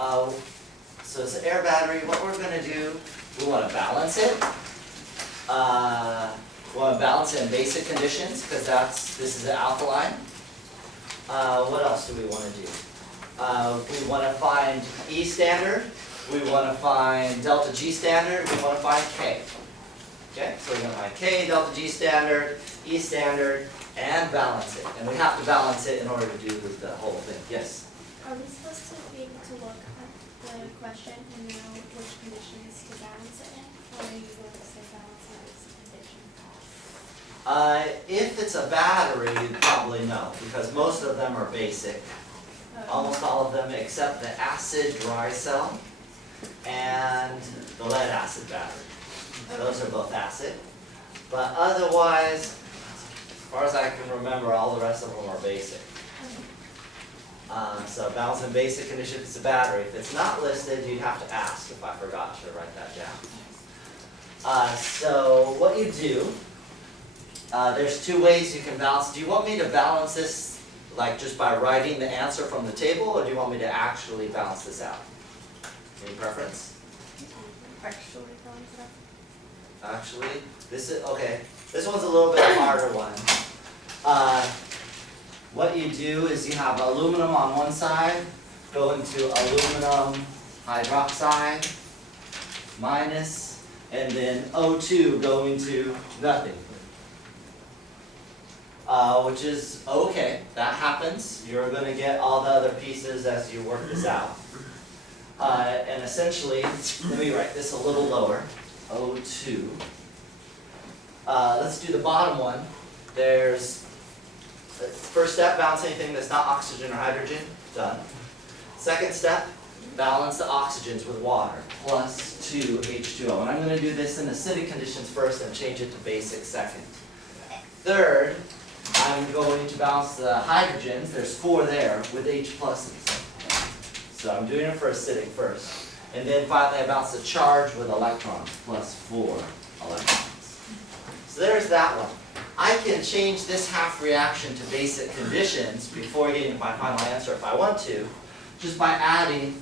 So it's an air battery. What we're going to do, we want to balance it. We want to balance it in basic conditions because this is an alkaline. What else do we want to do? We want to find E standard. We want to find delta G standard. We want to find K. Okay, so we're going to find K, delta G standard, E standard, and balance it. And we have to balance it in order to do the whole thing. Yes? Are we supposed to be able to look at the question and know which conditions to balance it in? Or are you going to say balance in its condition? If it's a battery, you'd probably know, because most of them are basic. Almost all of them except the acid dry cell and the lead acid battery. Those are both acid. But otherwise, as far as I can remember, all the rest of them are basic. So balance in basic condition, it's a battery. If it's not listed, you'd have to ask if I forgot to write that down. So what you do, there's two ways you can balance. Do you want me to balance this like just by writing the answer from the table, or do you want me to actually balance this out? Any preference? Actually balance it out. Actually, this is, okay, this one's a little bit harder one. What you do is you have aluminum on one side, go into aluminum hydroxide, minus, and then O2 go into nothing. Which is okay, that happens. You're going to get all the other pieces as you work this out. And essentially, let me write this a little lower, O2. Let's do the bottom one. There's, first step, balance anything that's not oxygen or hydrogen, done. Second step, balance the oxygens with water, plus 2 H2O. And I'm going to do this in acidic conditions first and change it to basic second. Third, I'm going to balance the hydrogens, there's 4 there, with H pluses. So I'm doing it for acidic first. And then finally I balance the charge with electrons, plus 4 electrons. So there's that one. I can change this half reaction to basic conditions before getting to my final answer if I want to, just by adding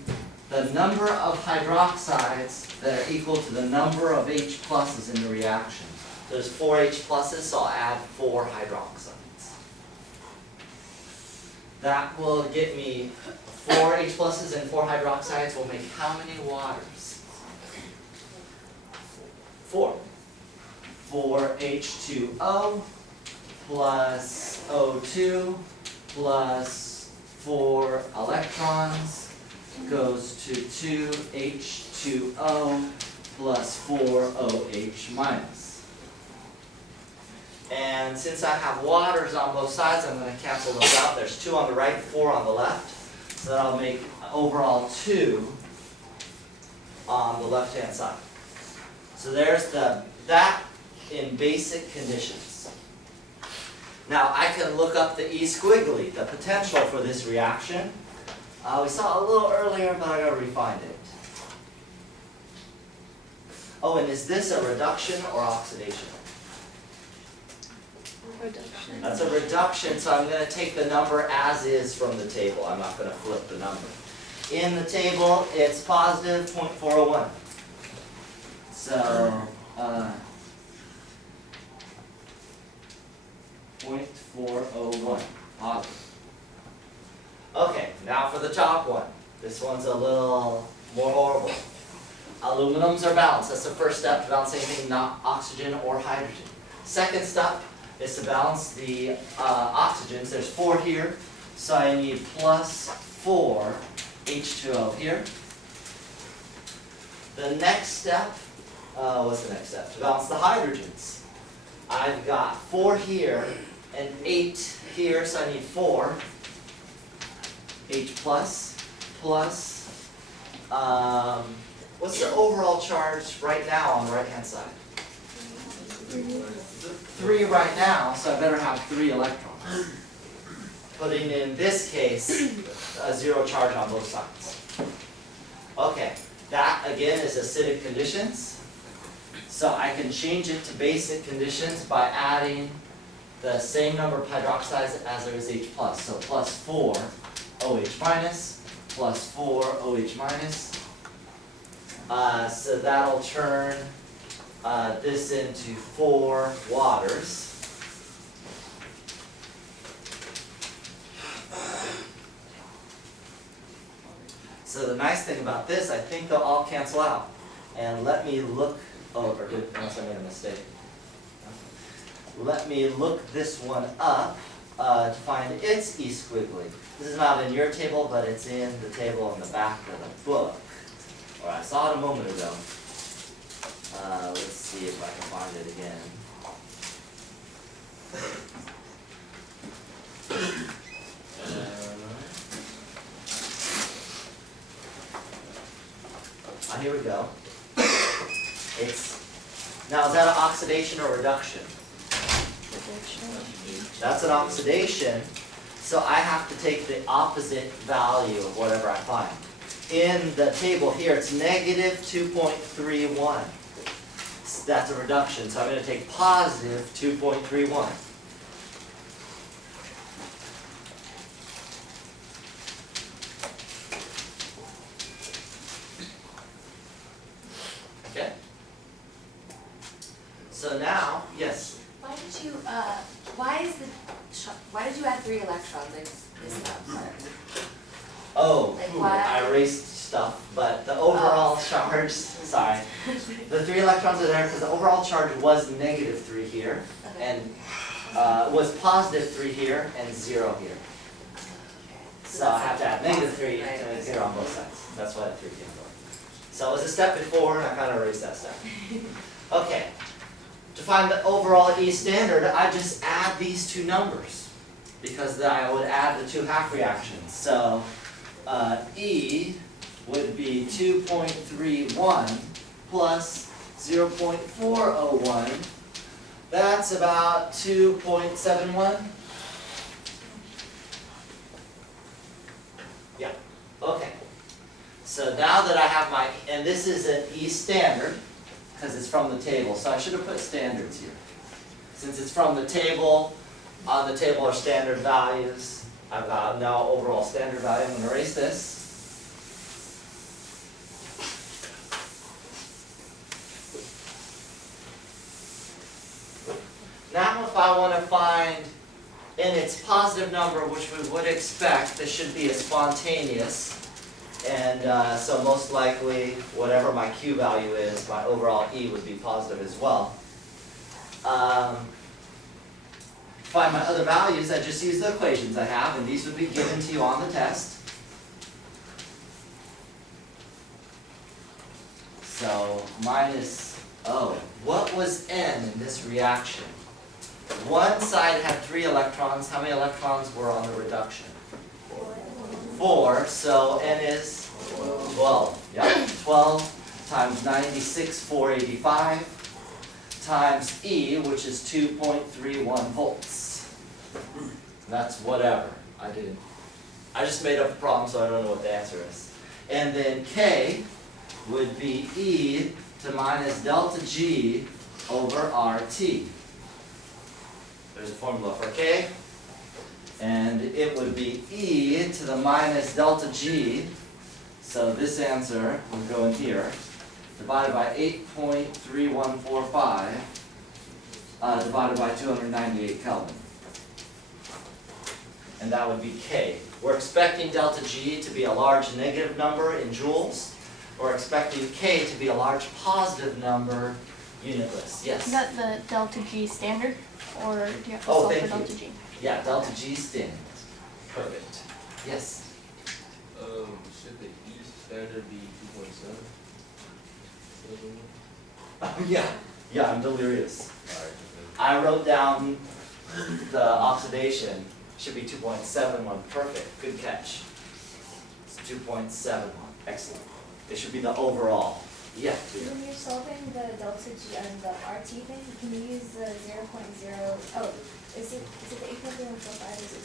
the number of hydroxides that are equal to the number of H pluses in the reaction. There's 4 H pluses, so I'll add 4 hydroxides. That will get me 4 H pluses and 4 hydroxides will make how many waters? 4. 4 H2O plus O2 plus 4 electrons goes to 2 H2O plus 4 OH minus. And since I have waters on both sides, I'm going to cancel those out. There's 2 on the right, 4 on the left. So that'll make overall 2 on the left-hand side. So there's that in basic conditions. Now I can look up the E squiggly, the potential for this reaction. We saw a little earlier, but I got to refine it. Oh, and is this a reduction or oxidation? Reduction. That's a reduction, so I'm going to take the number as is from the table. I'm not going to flip the number. In the table, it's positive 0.401. So, 0.401, positive. Okay, now for the top one. This one's a little more horrible. Aluminums are balanced. That's the first step to balance anything not oxygen or hydrogen. Second step is to balance the oxygens. There's 4 here, so I need plus 4 H2O here. The next step, what's the next step? To balance the hydrogens. I've got 4 here and 8 here, so I need 4 H plus, what's the overall charge right now on the right-hand side? 3 right now, so I better have 3 electrons. Putting in this case, a 0 charge on both sides. Okay, that again is acidic conditions. So I can change it to basic conditions by adding the same number of hydroxides as there is H plus. So plus 4 OH minus plus 4 OH minus. So that'll turn this into 4 waters. So the nice thing about this, I think they'll all cancel out. And let me look, unless I made a mistake. Let me look this one up to find its E squiggly. This is not in your table, but it's in the table in the back of the book. Or I saw it a moment ago. Let's see if I can find it again. Here we go. Now is that an oxidation or reduction? That's an oxidation, so I have to take the opposite value of whatever I find. In the table here, it's negative 2.31. That's a reduction, so I'm going to take positive 2.31. Okay? So now, yes? Why did you add 3 electrons? Like, is that part? Oh, Like ooh, why? I erased stuff, but the overall charge, sorry. The 3 electrons are there because the overall charge was negative 3 here, Okay. and was positive 3 here, and 0 here. So I have to add negative 3 and 0 on both sides. That's why that 3 came from. So it was a step before, and I kind of erased that step. Okay. To find the overall E standard, I just add these two numbers, because then I would add the 2 half reactions. So E would be 2.31 plus 0.401. That's about 2.71. Yeah, okay. So now that I have my, and this is an E standard, because it's from the table, so I should have put standards here. Since it's from the table, on the table are standard values. I've got now overall standard value. I'm going to erase this. Now if I want to find in its positive number, which we would expect, this should be a spontaneous. And so most likely, whatever my Q value is, my overall E would be positive as well. Find my other values, I just use the equations I have, and these would be given to you on the test. So minus O. What was N in this reaction? One side had 3 electrons. How many electrons were on the reduction? 4, so N is 12. Yep, 12 times 96, 485, times E, which is 2.31 volts. That's whatever. I just made up a problem, so I don't know what the answer is. And then K would be E to minus delta G over RT. There's a formula for K. And it would be E to the minus delta G, so this answer would go in here, divided by 8.3145, divided by 298 Kelvin. And that would be K. We're expecting delta G to be a large negative number in joules. We're expecting K to be a large positive number unitless. Yes? Is that the delta G standard, or do you have to Oh, solve thank for you. delta G? Yeah, delta G standard. Perfect. Yes? Should the E standard be 2.7? Yeah, I'm delirious. I wrote down the oxidation should be 2.71. Perfect. Good catch. It's 2.71. Excellent. It should be the overall. Yeah. When you're solving the delta G and the RT thing, can you use the 0.0, oh, is it the 8.3145 or is it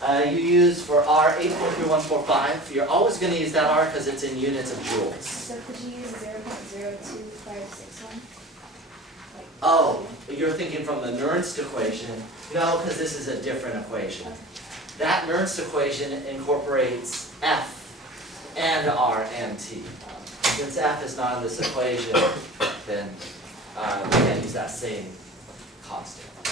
0.08? You use for R 8.3145. You're always going to use that R because it's in units of joules. So could you use 0.02561? Like, Oh, you're thinking from the Nernst equation. No, because this is a different equation. that Nernst equation incorporates F and R and T. Since F is not in this equation, then we can't use that same constant.